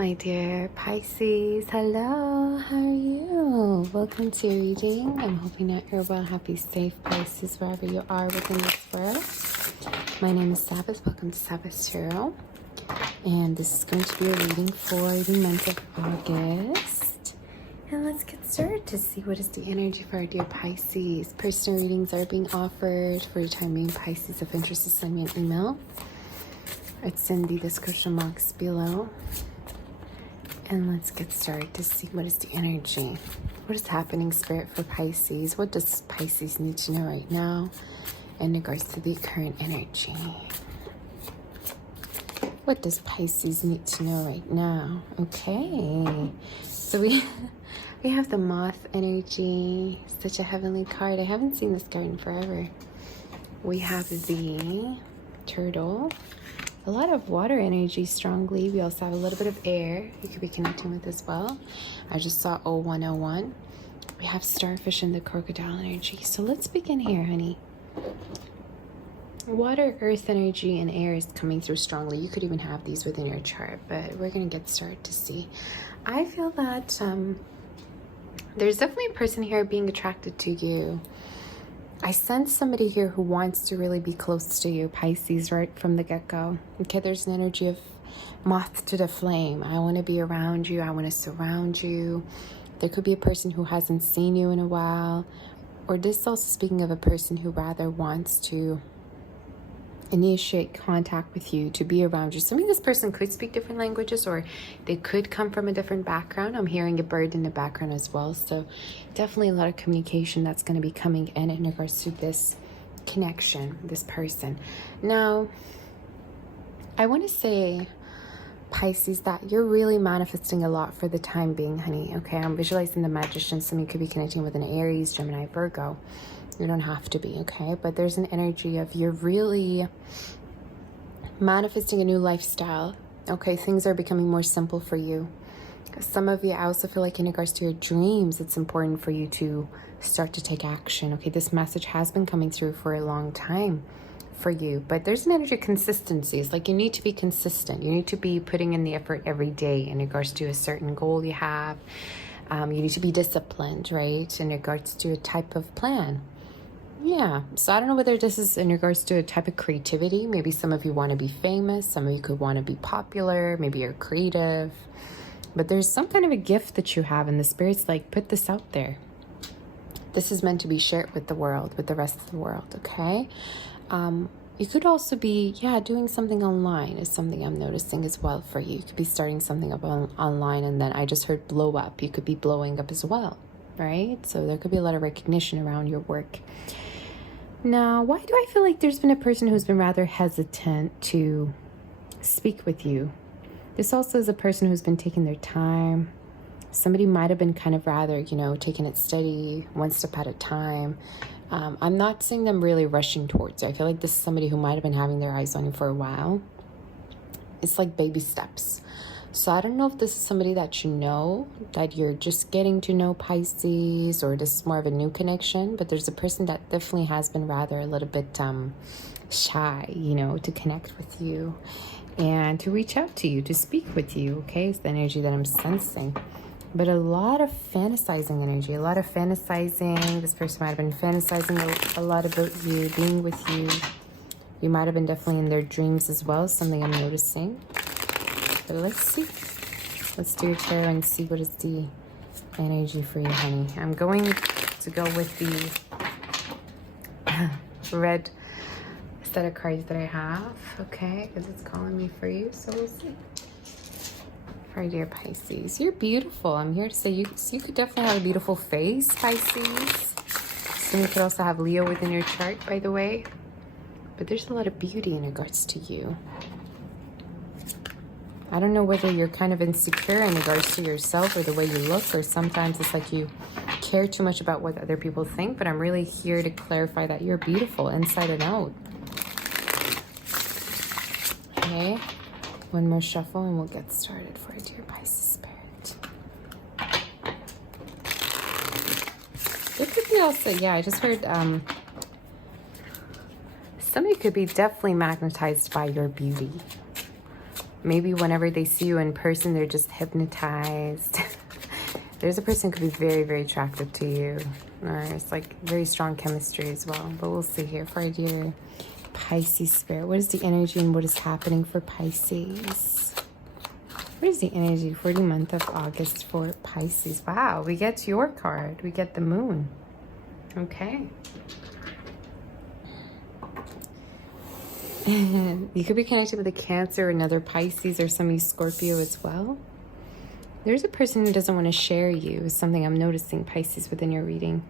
My dear Pisces, hello, how are you? Welcome to your reading. I'm hoping that you're well, happy, safe, Pisces, wherever you are within this world. My name is Sabbath. Welcome to Sabbath Tarot. And this is going to be a reading for the month of August. And let's get started to see what is the energy for our dear Pisces. Personal readings are being offered for your time being, Pisces. If interested, send me an email. It's in the description box below. And let's get started to see what is the energy. What is happening, Spirit, for Pisces? What does Pisces need to know right now in regards to the current energy? What does Pisces need to know right now? Okay. So we have the moth energy. Such a heavenly card. I haven't seen this card in forever. We have the turtle. A lot of water energy strongly. We also have a little bit of air you could be connecting with as well. I just saw 0101. We have starfish and the crocodile energy. So let's begin here, honey. Water, earth energy, and air is coming through strongly. You could even have these within your chart, but we're going to get started to see. I feel that there's definitely a person here being attracted to you. I sense somebody here who wants to really be close to you, Pisces, right from the get-go. Okay, there's an energy of moth to the flame. I want to be around you. I want to surround you. There could be a person who hasn't seen you in a while. Or this is also speaking of a person who rather wants to initiate contact with you, to be around you. So I mean, this person could speak different languages, or they could come from a different background. I'm hearing a bird in the background as well. So definitely a lot of communication that's going to be coming in regards to this connection, this person. Now, I want to say, Pisces, that you're really manifesting a lot for the time being, honey. Okay, I'm visualizing the Magician. Some of you could be connecting with an Aries, Gemini, Virgo. You don't have to be, okay? But there's an energy of you're really manifesting a new lifestyle. Okay, things are becoming more simple for you. Some of you, I also feel like in regards to your dreams, it's important for you to start to take action. Okay, this message has been coming through for a long time for you, but there's an energy of consistency. It's like you need to be consistent. You need to be putting in the effort every day in regards to a certain goal you have. You need to be disciplined, right, in regards to a type of plan. Yeah, so I don't know whether this is in regards to a type of creativity. Maybe some of you want to be famous. Some of you could want to be popular. Maybe you're creative. But there's some kind of a gift that you have, and the Spirit's like, put this out there. This is meant to be shared with the world, with the rest of the world, okay? You could also be, doing something online is something I'm noticing as well for you. You could be starting something up online, and then I just heard blow up. You could be blowing up as well, right? So there could be a lot of recognition around your work. Now, why do I feel like there's been a person who's been rather hesitant to speak with you? This also is a person who's been taking their time. Somebody might have been kind of rather, taking it steady, one step at a time. I'm not seeing them really rushing towards you. I feel like this is somebody who might have been having their eyes on you for a while. It's like baby steps. So I don't know if this is somebody that you know, that you're just getting to know, Pisces, or this is more of a new connection. But there's a person that definitely has been rather a little bit shy, to connect with you and to reach out to you, to speak with you, okay? It's the energy that I'm sensing. But a lot of fantasizing energy, a lot of fantasizing. This person might have been fantasizing a lot about you, being with you. You might have been definitely in their dreams as well, something I'm noticing. But let's see. Let's do your tarot and see what is the energy for you, honey. I'm going to go with the red set of cards that I have, okay? Because it's calling me for you, so we'll see. For dear Pisces, you're beautiful. I'm here to say you could definitely have a beautiful face, Pisces. So you could also have Leo within your chart, by the way. But there's a lot of beauty in regards to you. I don't know whether you're kind of insecure in regards to yourself or the way you look, or sometimes it's like you care too much about what other people think, but I'm really here to clarify that you're beautiful inside and out. Okay, one more shuffle and we'll get started for a dear Pisces Spirit. It could be also, I just heard somebody could be definitely magnetized by your beauty. Maybe whenever they see you in person, they're just hypnotized. There's a person who could be very, very attractive to you. Or it's like very strong chemistry as well. But we'll see here for your Pisces spirit. What is the energy and what is happening for Pisces? What is the energy for the month of August for Pisces? Wow, we get your card. We get the moon. Okay. You could be connected with a Cancer, another Pisces, or some of you Scorpio as well. There's a person who doesn't want to share you, is something I'm noticing, Pisces, within your reading.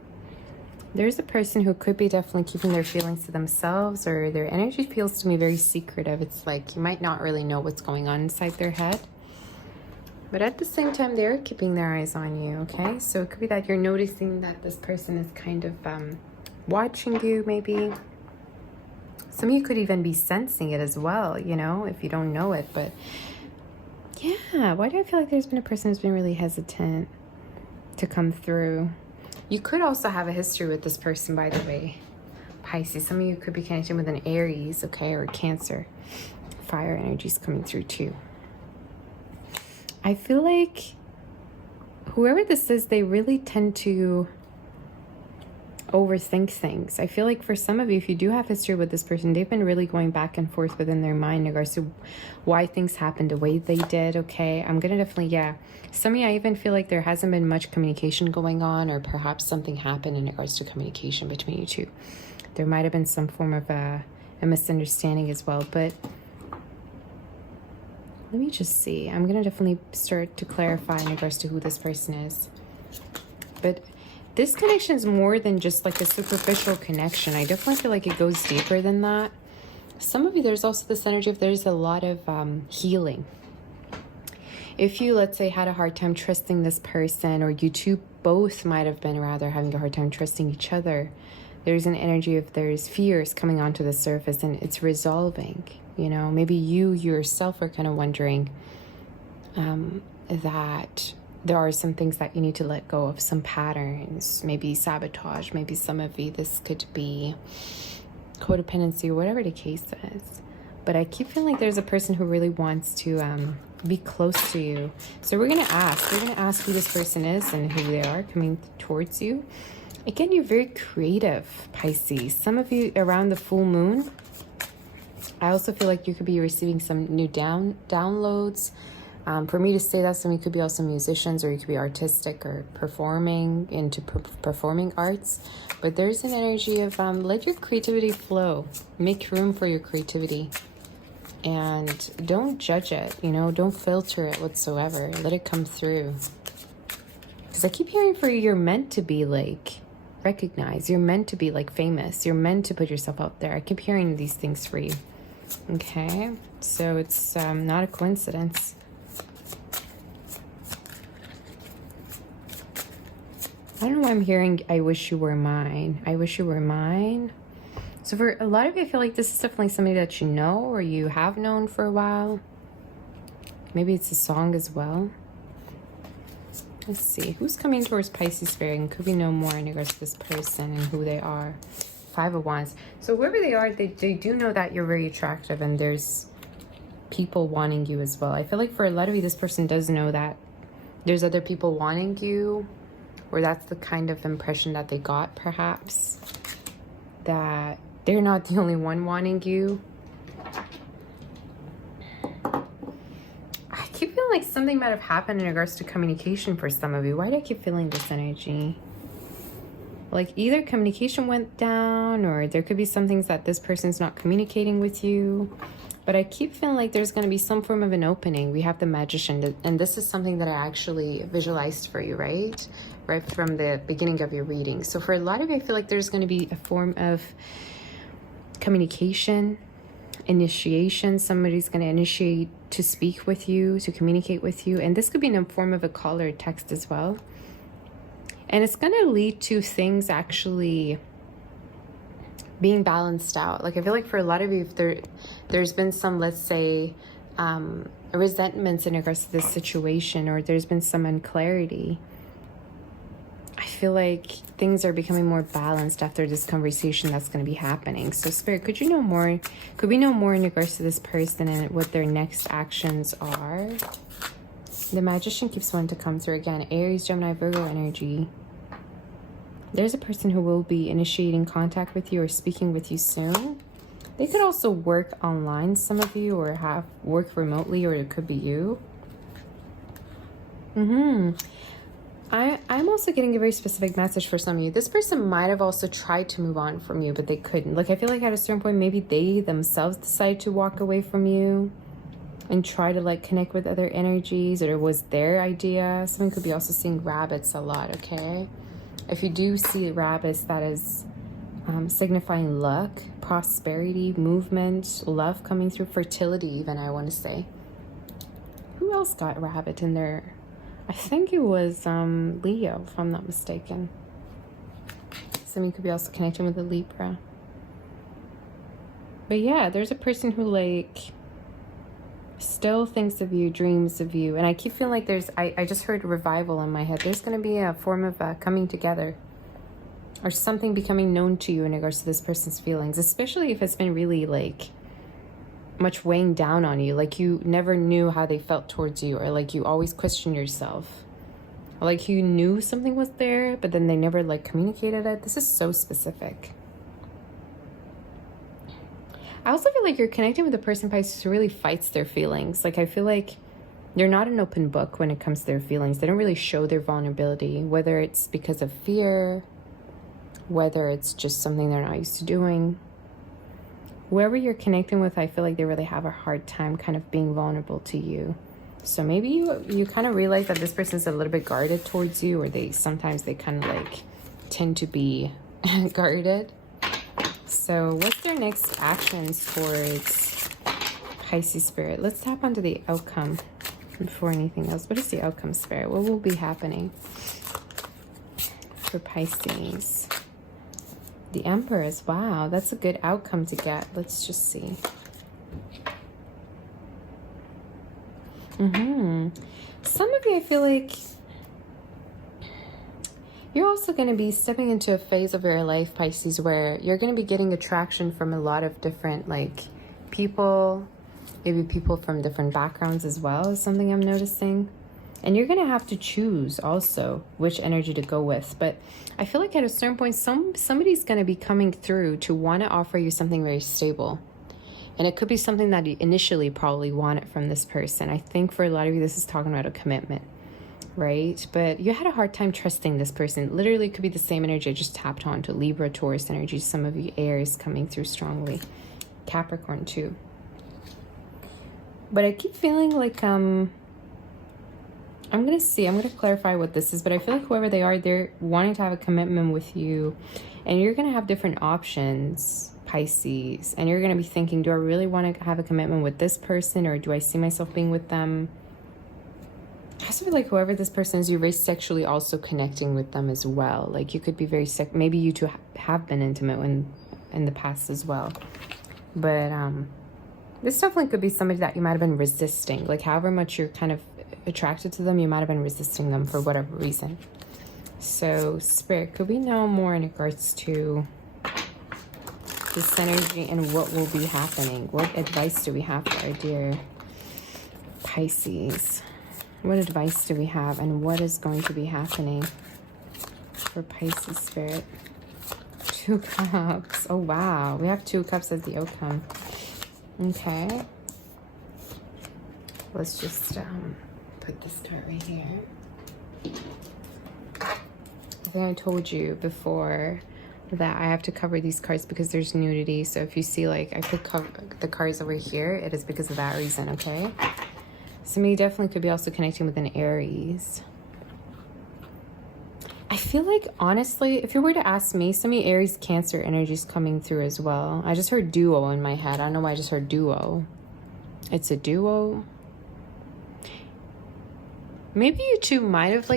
There's a person who could be definitely keeping their feelings to themselves, or their energy feels to me very secretive. It's like you might not really know what's going on inside their head. But at the same time, they're keeping their eyes on you, okay? So it could be that you're noticing that this person is kind of watching you, maybe. Some of you could even be sensing it as well, you know, if you don't know it. But yeah, why do I feel like there's been a person who's been really hesitant to come through? You could also have a history with this person, by the way, Pisces. Some of you could be connected with an Aries, okay, or Cancer. Fire energies coming through too. I feel like whoever this is, they really tend to overthink things. I feel like for some of you, if you do have history with this person, they've been really going back and forth within their mind in regards to why things happened the way they did, okay? I'm gonna definitely, yeah. Some of you, I even feel like there hasn't been much communication going on, or perhaps something happened in regards to communication between you two. There might have been some form of a misunderstanding as well, but let me just see. I'm gonna definitely start to clarify in regards to who this person is. But this connection is more than just like a superficial connection. I definitely feel like it goes deeper than that. Some of you, there's also this energy of there's a lot of healing. If you, let's say, had a hard time trusting this person, or you two both might have been rather having a hard time trusting each other, there's an energy of there's fears coming onto the surface and it's resolving. You know, maybe you yourself are kind of wondering that there are some things that you need to let go of, some patterns, maybe sabotage, maybe some of you, this could be codependency, or whatever the case is. But I keep feeling like there's a person who really wants to be close to you. So we're going to ask who this person is and who they are coming towards you. Again, you're very creative, Pisces. Some of you around the full moon, I also feel like you could be receiving some new downloads. For me to say that, some of you could be also musicians, or you could be artistic or performing into performing arts. But there's an energy of let your creativity flow. Make room for your creativity. And don't judge it, you know, don't filter it whatsoever. Let it come through. Because I keep hearing for you, you're meant to be like recognized. You're meant to be like famous. You're meant to put yourself out there. I keep hearing these things for you. Okay, so it's not a coincidence. I don't know why I'm hearing I wish you were mine. I wish you were mine. So for a lot of you, I feel like this is definitely somebody that you know, or you have known for a while. Maybe it's a song as well. Let's see. Who's coming towards Pisces spirit, and could we know more in regards to this person and who they are? Five of Wands. So whoever they are, they do know that you're very attractive, and there's people wanting you as well. I feel like for a lot of you, this person does know that there's other people wanting you, or that's the kind of impression that they got, perhaps, that they're not the only one wanting you. I keep feeling like something might have happened in regards to communication for some of you. Why do I keep feeling this energy? Like either communication went down, or there could be some things that this person's not communicating with you. But I keep feeling like there's going to be some form of an opening. We have the Magician, and this is something that I actually visualized for you, right? Right from the beginning of your reading. So for a lot of you, I feel like there's going to be a form of communication, initiation. Somebody's going to initiate to speak with you, to communicate with you. And this could be in the form of a call or text as well. And it's going to lead to things actually being balanced out. Like I feel like for a lot of you, if there's been some, let's say, resentments in regards to this situation, or there's been some unclarity, I feel like things are becoming more balanced after this conversation that's going to be happening. So Spirit, could you know more? Could we know more in regards to this person and what their next actions are? The Magician keeps wanting to come through again. Aries, Gemini, Virgo energy. There's a person who will be initiating contact with you or speaking with you soon. They could also work online, some of you, or have work remotely, or it could be you. I'm also getting a very specific message for some of you. This person might have also tried to move on from you, but they couldn't. Like, I feel like at a certain point, maybe they themselves decide to walk away from you and try to like connect with other energies, or it was their idea. Someone could be also seeing rabbits a lot, okay? If you do see rabbits, that is signifying luck, prosperity, movement, love coming through, fertility even, I want to say. Who else got rabbit in there? I think it was Leo, if I'm not mistaken. Some of you could be also connecting with a Libra. But yeah, there's a person who like still thinks of you, dreams of you. And I keep feeling like there's, I just heard revival in my head. There's going to be a form of coming together or something becoming known to you in regards to this person's feelings, especially if it's been really like much weighing down on you, like you never knew how they felt towards you, or like you always questioned yourself, or like you knew something was there but then they never like communicated it. This is so specific. I also feel like you're connecting with a person, Pisces, who really fights their feelings. Like I feel like they're not an open book when it comes to their feelings. They don't really show their vulnerability, whether it's because of fear, whether it's just something they're not used to doing. Whoever you're connecting with, I feel like they really have a hard time kind of being vulnerable to you. So maybe you kind of realize that this person's a little bit guarded towards you, or sometimes they kind of like tend to be guarded. So what's their next actions towards Pisces Spirit? Let's tap onto the outcome before anything else. What is the outcome, Spirit? What will be happening for Pisces? The Empress. Wow, that's a good outcome to get. Let's just see. Some of you, I feel like you're also going to be stepping into a phase of your life, Pisces, where you're going to be getting attraction from a lot of different like people, maybe people from different backgrounds as well, is something I'm noticing. And you're going to have to choose also which energy to go with. But I feel like at a certain point, somebody's going to be coming through to want to offer you something very stable. And it could be something that you initially probably wanted from this person. I think for a lot of you, this is talking about a commitment, right? But you had a hard time trusting this person. Literally, it could be the same energy I just tapped onto. Libra, Taurus energy. Some of you Aries coming through strongly. Capricorn too. But I keep feeling like... I'm going to clarify what this is, but I feel like whoever they are, they're wanting to have a commitment with you, and you're going to have different options, Pisces, and you're going to be thinking, do I really want to have a commitment with this person, or do I see myself being with them? I also feel like whoever this person is, you're very sexually also connecting with them as well. Like you could be very maybe you two have been intimate in the past as well. But this definitely could be somebody that you might have been resisting. Like however much you're kind of attracted to them, you might have been resisting them for whatever reason. So Spirit, could we know more in regards to this energy and what will be happening? What advice do we have for our dear Pisces? What advice do we have, and what is going to be happening for Pisces Spirit? 2 cups. Oh wow, we have 2 cups as the outcome. Okay, let's just put this card right here. I think I told you before that I have to cover these cards because there's nudity. So if you see like I could cover the cards over here, it is because of that reason, okay? So me definitely could be also connecting with an Aries. I feel like, honestly, if you were to ask me, some of the Aries Cancer energies coming through as well. I just heard duo in my head. I don't know why I just heard duo. It's a duo. Maybe you two might have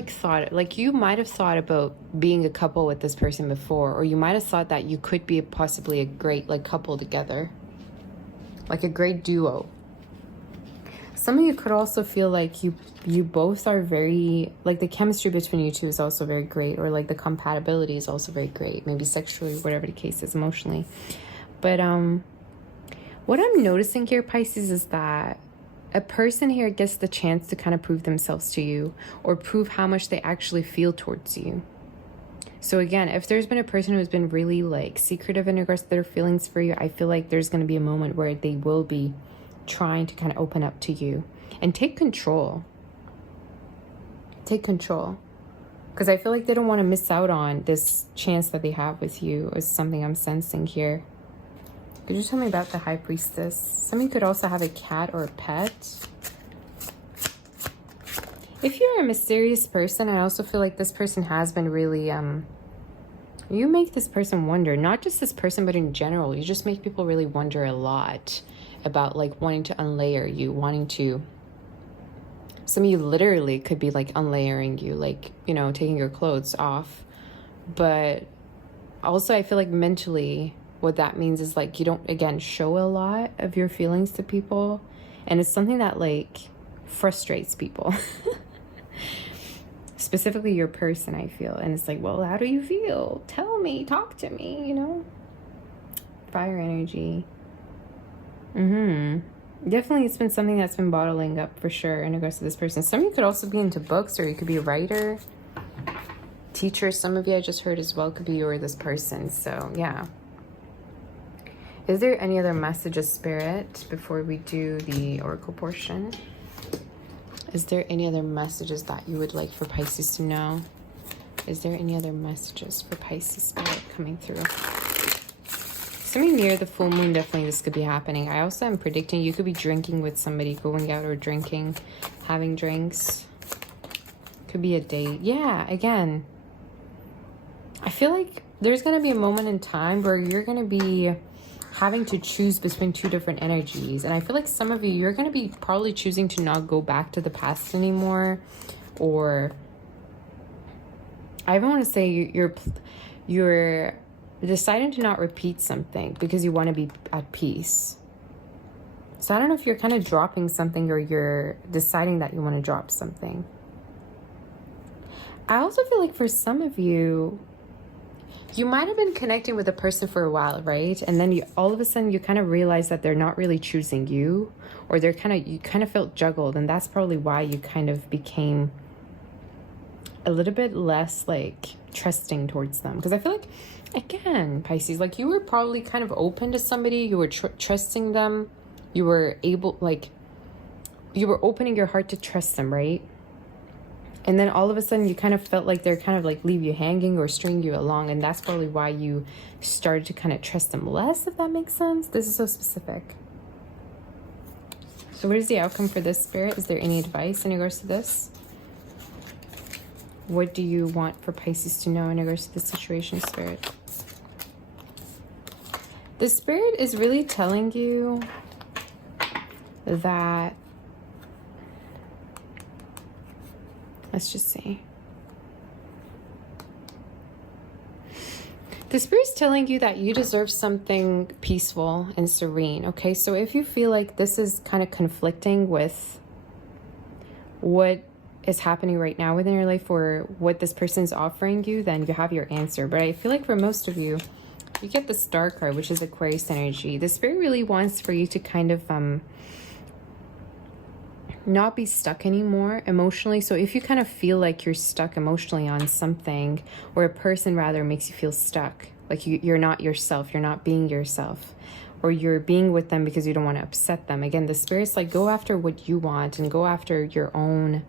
you might have thought about being a couple with this person before, or you might have thought that you could be possibly a great couple together, like a great duo. Some of you could also feel like you both are very, like the chemistry between you two is also very great, or like the compatibility is also very great, maybe sexually, whatever the case is, emotionally. But what I'm noticing here, Pisces, is that a person here gets the chance to kind of prove themselves to you, or prove how much they actually feel towards you. So again, if there's been a person who's been really like secretive in regards to their feelings for you, I feel like there's going to be a moment where they will be trying to kind of open up to you and take control. Take control. Because I feel like they don't want to miss out on this chance that they have with you, is something I'm sensing here. Could you tell me about the High Priestess? Some of you could also have a cat or a pet. If you're a mysterious person, I also feel like this person has been really, you make this person wonder, not just this person, but in general, you just make people really wonder a lot about like wanting to unlayer you, wanting to, some of you literally could be like unlayering you, like, you know, taking your clothes off. But also I feel like mentally what that means is like you don't, again, show a lot of your feelings to people. And it's something that like frustrates people. Specifically your person, I feel. And it's like, well, how do you feel? Tell me, talk to me, you know? Fire energy. Definitely it's been something that's been bottling up for sure in regards to this person. Some of you could also be into books, or you could be a writer, teacher. Some of you I just heard as well could be you or this person. So yeah. Is there any other messages, Spirit, before we do the oracle portion? Is there any other messages that you would like for Pisces to know? Is there any other messages for Pisces Spirit coming through? Something near the full moon, definitely this could be happening. I also am predicting you could be drinking with somebody, going out or drinking, having drinks. Could be a date. Yeah, again, I feel like there's going to be a moment in time where you're going to be having to choose between two different energies. And I feel like some of you, you're going to be probably choosing to not go back to the past anymore. Or I even want to say you're deciding to not repeat something because you want to be at peace. So I don't know if you're kind of dropping something, or you're deciding that you want to drop something. I also feel like for some of you, you might have been connecting with a person for a while, right? And then all of a sudden you kind of realize that they're not really choosing you, or you kind of felt juggled. And that's probably why you kind of became a little bit less like trusting towards them. Because I feel like, again, Pisces, like you were probably kind of open to somebody, you were trusting them, you were able, like, you were opening your heart to trust them, right? And then all of a sudden you kind of felt like they're kind of like leave you hanging or string you along. And that's probably why you started to kind of trust them less, if that makes sense. This is so specific. So what is the outcome for this, Spirit? Is there any advice in regards to this? What do you want for Pisces to know in regards to this situation, Spirit? The Spirit is really telling you that, let's just see. The Spirit's telling you that you deserve something peaceful and serene, okay? So if you feel like this is kind of conflicting with what is happening right now within your life, or what this person is offering you, then you have your answer. But I feel like for most of you, you get the Star card, which is Aquarius energy. The Spirit really wants for you to kind of not be stuck anymore emotionally. So if you kind of feel like you're stuck emotionally on something, or a person rather makes you feel stuck, like you're not yourself, you're not being yourself, or you're being with them because you don't want to upset them. Again, the Spirit's like, go after what you want and go after your own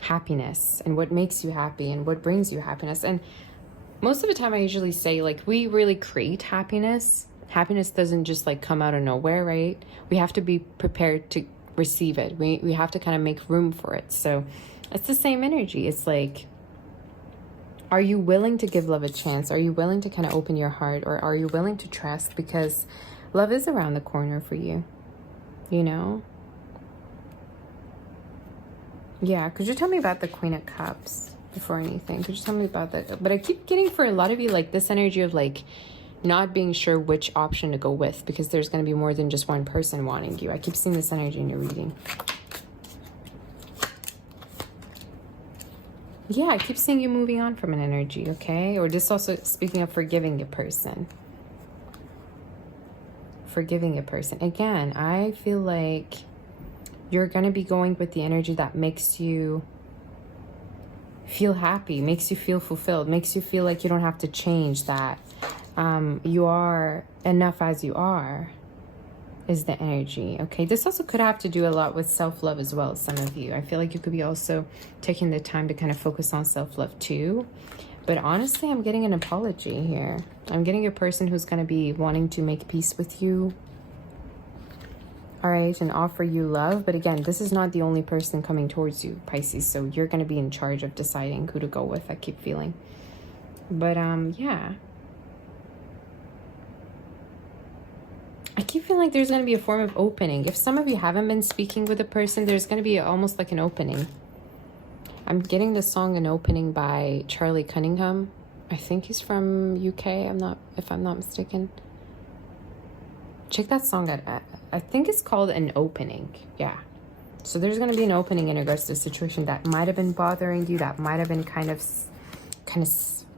happiness and what makes you happy and what brings you happiness. And most of the time I usually say, like, we really create happiness. Happiness doesn't just like come out of nowhere, right? We have to be prepared to receive it. We have to kind of make room for it. So it's the same energy. It's like, are you willing to give love a chance? Are you willing to kind of open your heart, or are you willing to trust? Because love is around the corner for you, you know? Yeah, could you tell me about the Queen of Cups before anything? Could you tell me about that? But I keep getting for a lot of you like this energy of like not being sure which option to go with, because there's going to be more than just one person wanting you. I keep seeing this energy in your reading. Yeah, I keep seeing you moving on from an energy, okay? Or just also speaking of forgiving a person. Forgiving a person. Again, I feel like you're going to be going with the energy that makes you feel happy, makes you feel fulfilled, makes you feel like you don't have to change, that you are enough as you are, is the energy. Okay, this also could have to do a lot with self-love as well. Some of you, I feel like you could be also taking the time to kind of focus on self-love too. But honestly, I'm getting an apology here. I'm getting a person who's going to be wanting to make peace with you, all right, and offer you love. But again, this is not the only person coming towards you, Pisces, so you're going to be in charge of deciding who to go with, I keep feeling. But yeah, I keep feeling like there's going to be a form of opening. If some of you haven't been speaking with a person, there's going to be almost like an opening. I'm getting the song An Opening by Charlie Cunningham. I think he's from UK, if I'm not mistaken. Check that song out. I think it's called An Opening. Yeah. So there's going to be an opening in regards to a situation that might have been bothering you, that might have been kind of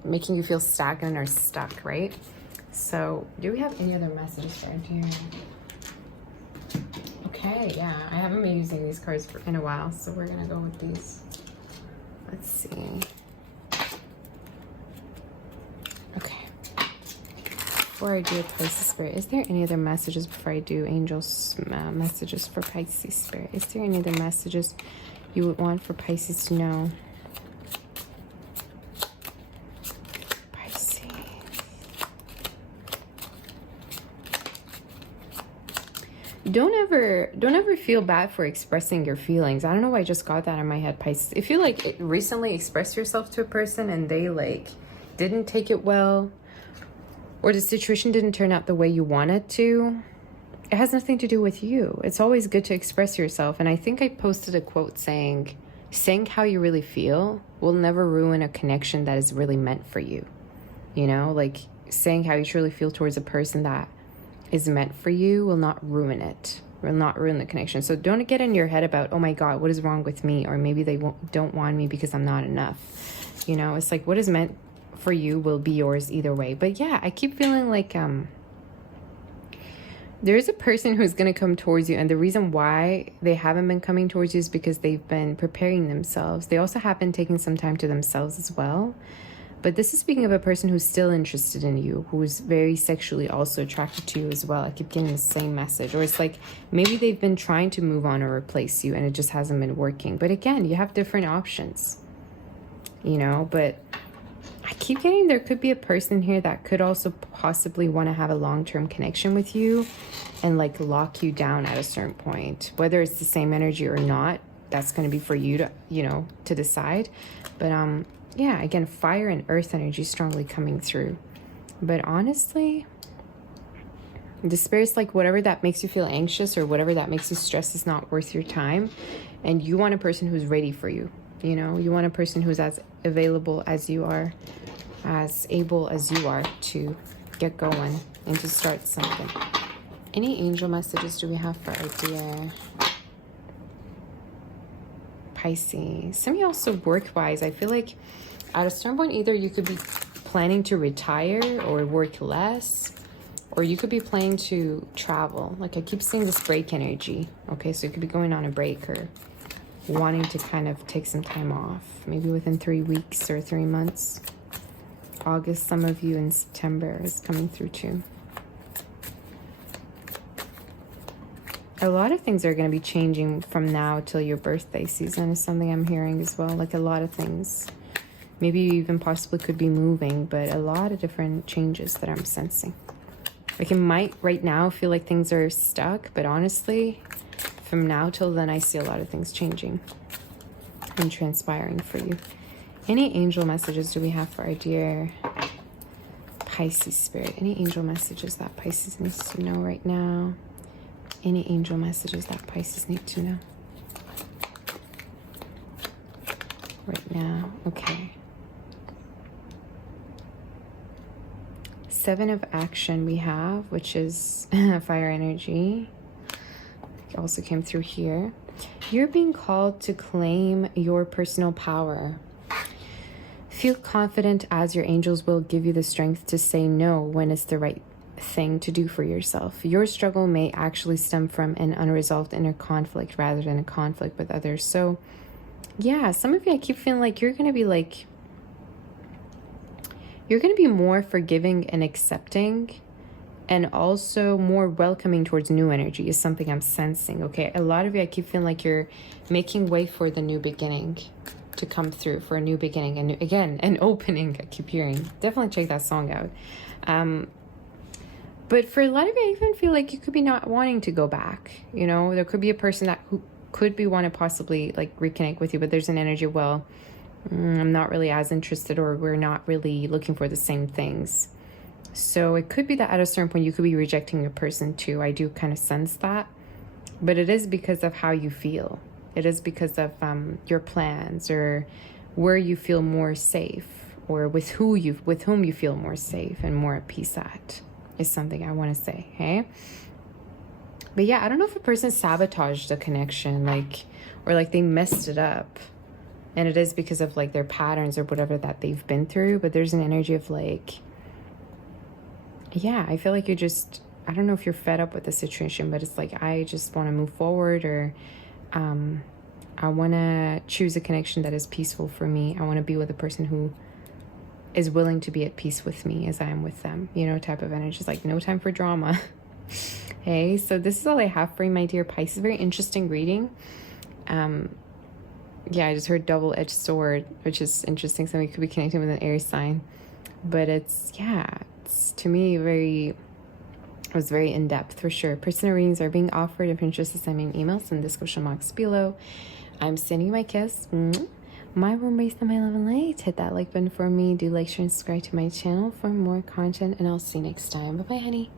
making you feel stagnant or stuck, right? So do we have any other messages for here? Okay, yeah. I haven't been using these cards in a while, so we're going to go with these. Let's see. Okay. Before I do Pisces Spirit, is there any other messages before I do Angels messages for Pisces Spirit? Is there any other messages you would want for Pisces to know? Pisces. Don't ever feel bad for expressing your feelings. I don't know why I just got that in my head, Pisces. If you like recently expressed yourself to a person and they like didn't take it well, or the situation didn't turn out the way you wanted to, it has nothing to do with you. It's always good to express yourself. And I think I posted a quote saying how you really feel will never ruin a connection that is really meant for you. You know, like saying how you truly feel towards a person that is meant for you will not ruin it, will not ruin the connection. So don't get in your head about, oh my God, what is wrong with me? Or maybe they don't want me because I'm not enough. You know, it's like what is meant for you will be yours either way. But yeah, I keep feeling like there is a person who's going to come towards you, and the reason why they haven't been coming towards you is because they've been preparing themselves. They also have been taking some time to themselves as well. But this is speaking of a person who's still interested in you, who is very sexually also attracted to you as well. I keep getting the same message. Or it's like maybe they've been trying to move on or replace you and it just hasn't been working. But again, you have different options, you know. But I keep getting there could be a person here that could also possibly want to have a long-term connection with you and like lock you down at a certain point. Whether it's the same energy or not, that's going to be for you to, you know, to decide. But yeah, again, fire and earth energy strongly coming through. But honestly, the spirit's like whatever that makes you feel anxious or whatever that makes you stressed is not worth your time. And you want a person who's ready for you. You know, you want a person who's as available as you are, as able as you are to get going and to start something. Any angel messages do we have for our dear Pisces? Some of you also work-wise, I feel like at a certain point, either you could be planning to retire or work less, or you could be planning to travel. Like I keep seeing this break energy. Okay, so you could be going on a break or wanting to kind of take some time off, maybe within 3 weeks or 3 months. August, some of you in September is coming through too. A lot of things are going to be changing from now till your birthday season is something I'm hearing as well. Like a lot of things. Maybe you even possibly could be moving, but a lot of different changes that I'm sensing. Like it might right now feel like things are stuck, but honestly, from now till then, I see a lot of things changing and transpiring for you. Any angel messages do we have for our dear Pisces spirit? Any angel messages that Pisces needs to know right now? Any angel messages that Pisces need to know right now? Okay. 7 of action we have, which is fire energy. It also came through here. You're being called to claim your personal power. Feel confident as your angels will give you the strength to say no when it's the right thing to do for yourself. Your struggle may actually stem from an unresolved inner conflict rather than a conflict with others. So yeah, some of you, I keep feeling like you're going to be like, you're going to be more forgiving and accepting, and also more welcoming towards new energy is something I'm sensing. Okay, a lot of you, I keep feeling like you're making way for the new beginning to come through, for a new beginning. And again, an opening, I keep hearing. Definitely check that song out. But for a lot of you, I even feel like you could be not wanting to go back. You know, there could be a person that who could be want to possibly like reconnect with you, but there's an energy of, well, I'm not really as interested, or we're not really looking for the same things. So it could be that at a certain point you could be rejecting a person too. I do kind of sense that, but it is because of how you feel. It is because of your plans, or where you feel more safe, or with whom you feel more safe and more at peace at, is something I want to say. Hey, but yeah, I don't know if a person sabotaged the connection, like, or like they messed it up, and it is because of like their patterns or whatever that they've been through. But there's an energy of like, yeah, I feel like you're just, I don't know if you're fed up with the situation, but it's like, I just want to move forward, or I want to choose a connection that is peaceful for me. I want to be with a person who is willing to be at peace with me as I am with them, you know, type of energy. It's like no time for drama. Hey, so this is all I have for you, my dear Pisces. Very interesting reading. Yeah, I just heard double-edged sword, which is interesting. Somebody could be connecting with an Aries sign, but it's, yeah, it's to me it was very in-depth for sure. Personal readings are being offered. If you're interested, send me an email in the description box below. I'm sending you my kiss. My warm race and my love and light. Hit that like button for me. Do like, share, and subscribe to my channel for more content, and I'll see you next time. Bye bye, honey.